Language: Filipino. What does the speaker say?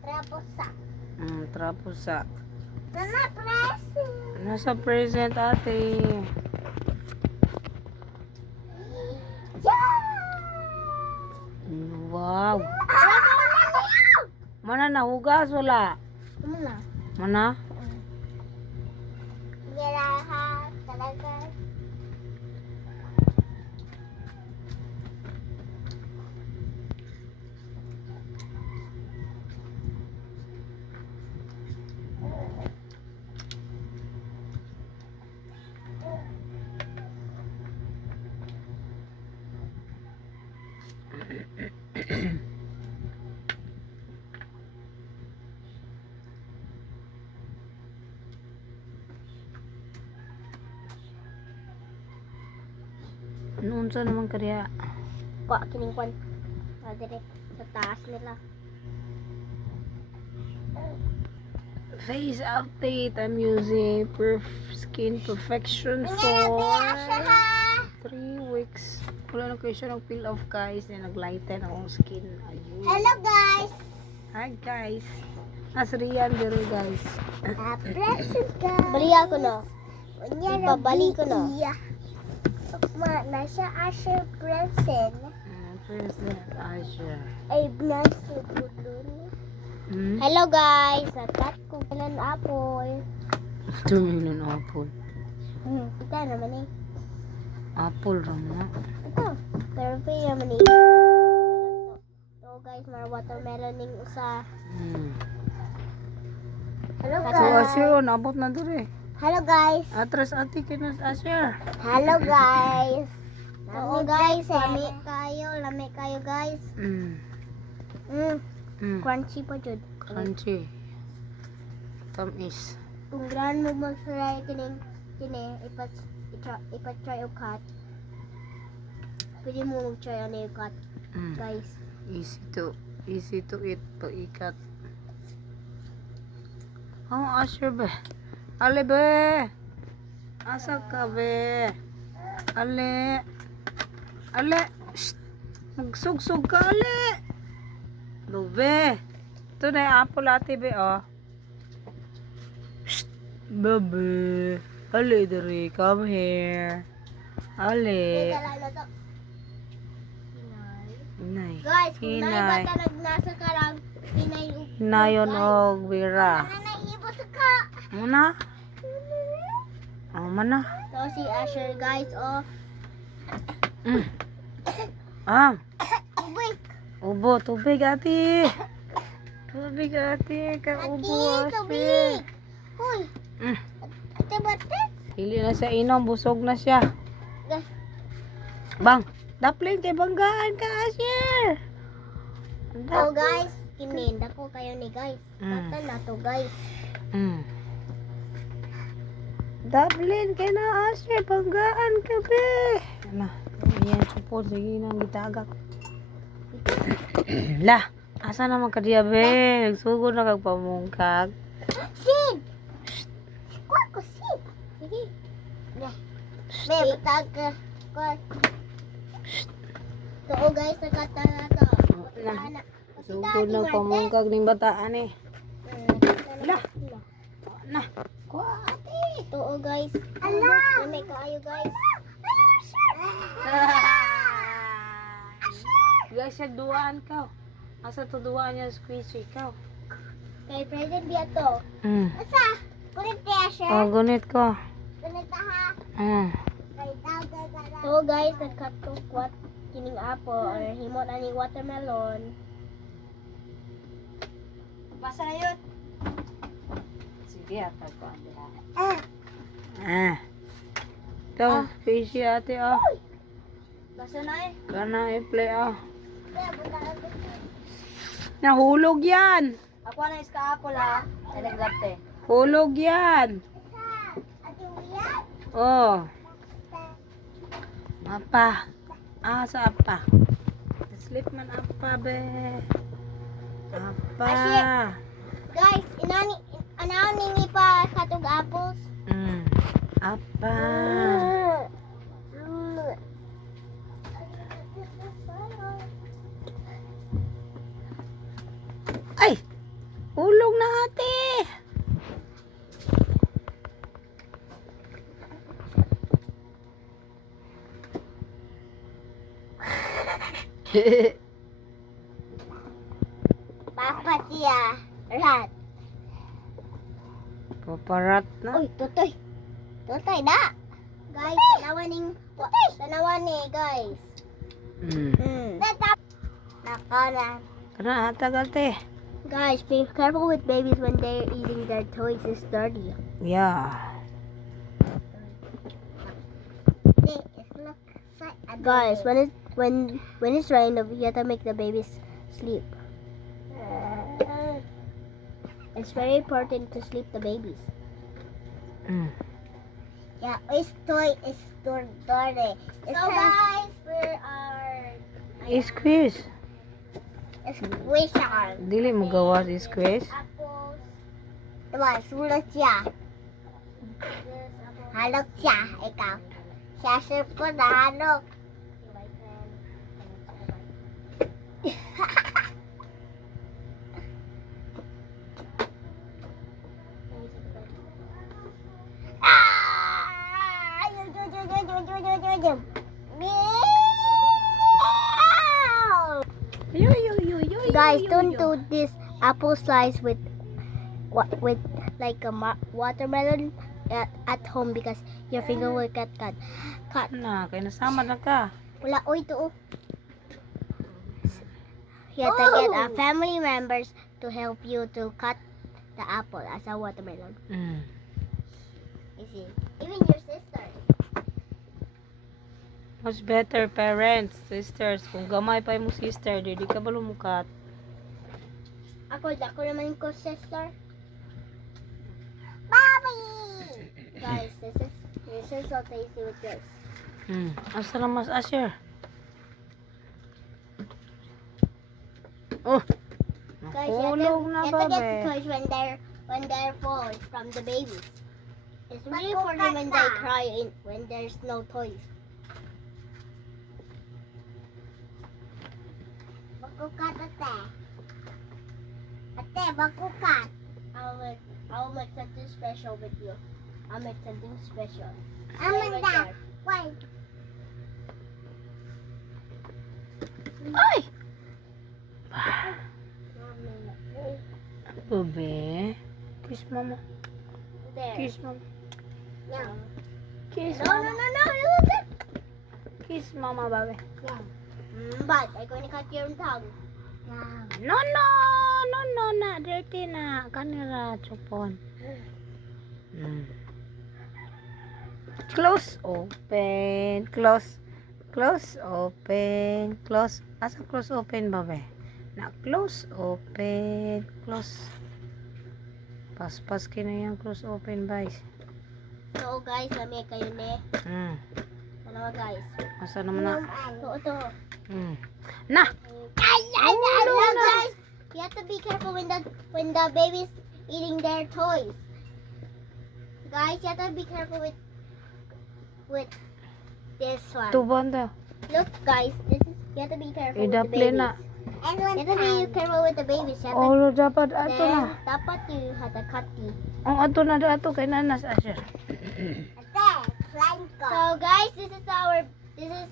Trapusa. Trapusa. Nana present. Nasa present, ate. Wow. Mana nahugas wala? Muna. Mana? Giraha talaga. Noon sa naman kaya? Kwa kining kwan. Direct sa taas nila. Face update. I'm using Skin Perfection for 3 weeks. Wala na kayo siya ng peel off, guys. Na nag-lighten akong skin. Ayun. Hello guys. Hi guys. Nasriyan dito, guys. Present guys. Bali ako no. Ipabali ko no. Ma, nasa Asher present. Present Asher. Ay, nasa bulon. Hello guys. Natat ko ilan apple. Tumilon apple. Ito naman eh. Apple ram na. Ito. Pero pwede naman eh. So guys, may watermelon sa. Hello So guys. Asher, nabot na dito eh. Hello guys. Atras ati kinas Asher. Hello guys. Oo guys, lami kayo guys. Crunchy pa jud. Crunchy. Tamis. Kung gran mo mag-try kini ipa-try og cut. Pwede mo mag-try ano yung cut, guys. Easy to eat paikat. Asher ba? Ale be. Asa ka be? Ale. Shh. Magsugsug ka ale. Be. Ito na yung apple ate be oh. Shh. Babe. Ale dere, come here. Ale. Inay. Guys, kung Hinay. naibata nasa karang Hinayon og bira. naiibot ka. Muna. Mana? So si Asher guys, oh. Ubik. Ubo, tubig ate. Tubig ate, kaubo ate. Tubig. Hoy. Ate bate. Hili na siya inom, busog na siya. Guys, Bang, daplin kay banggaan ka, Asher. oh guys, kininda ko kayo ni guys. Kata na to guys. Daplin kay na, Asher, banggaan ka be. Na, yan supod, sige nang gitagak. Lah, asa naman ka diya be? Nagsugod na kag pamungkag. Sid! Kuha ko sid. Sige. Be, butag ka. Kuha. So oh guys, nakata na to. Na, sugod na pamungkag ning bataan eh. Lah, na, kuha ate. To oh guys. Ala! May kaayo guys. Guys, siya duwaan ka. Asa to duwaan niya squishy ka. Kay present biya to. Asa? Kulit kaya siya? Oh, gunit ko. Kulit ha? Kay daw. So guys, nagkat ko kwat kining apple or himot ani watermelon. Basa na yun. Sige, ata ko. Ito, fishy ate oh. Basa na eh. Kana i-play oh. Nahulog yan. Ako na iska apple ha. Nalaglapte. Hulog yan. Ate Uyan? Oh. Apa. Sa apa. Sleep man apa be. Apa. Guys, anani ni pa katog apples. Apa. Ay, Papa siya. Rat. Paparat na. Uy, tutoy. Tutoy na. Guys, tanawan ni guys. Nakala. Kana tagal te. Guys, be careful with babies when they're eating their toys. It's dirty. Yeah. Guys, when it's raining, you have to make the babies sleep. It's very important to sleep the babies. Yeah, this toy is dirty. So guys, we are Squeeze. squisher. Dili mo gawa si squeeze. Apples. Diba, sulat siya. Halok siya, ikaw. Siya ko na halok. Guys, don't do this apple slice with like a watermelon at home because your finger will get cut. Na, kay nasama na ka. Wala, oy, to. You have to get family members to help you to cut the apple as a watermelon. You see, even your sister. Much better parents, sisters. Kung gamay pa mo sister, di ka ba lumukat? Ako naman ko sister. Mommy! Guys, this is so tasty with this. Asa na mas Asher? Oh! Guys, you Nakulog na have ba, to get be? the toys when they're falling from the babies. It's really important when they cry when there's no toys. Bakukat, ate. Ate, bakukat. I'll make something special with you. I'll make something special. Amanda, wait. Ay! Ano be? Kiss mama. There. Kiss mama. No. Kiss No, mama. no. Look at. Kiss mama, babe. Yeah. But I'm going to cut your tongue. No, na. Dirty na. Kanira, chupon. Close, open, close, open, close. Asa close, open, babe? Na close, open, close. Pas kina yung close, open, guys. So guys, lami kayo ni. Dalawa guys. Asa naman na? Ito. Na! No, guys. You have to be careful when the baby's eating their toys. Guys, you have to be careful with this one. Ito banda. Look, guys, you have to be careful with the Idaple babies. na. You have to be careful with the babies. You have to, Oh, dapat ato na. dapat you have to cut it. Ang ato na ato kay nanas Asher. So guys, this is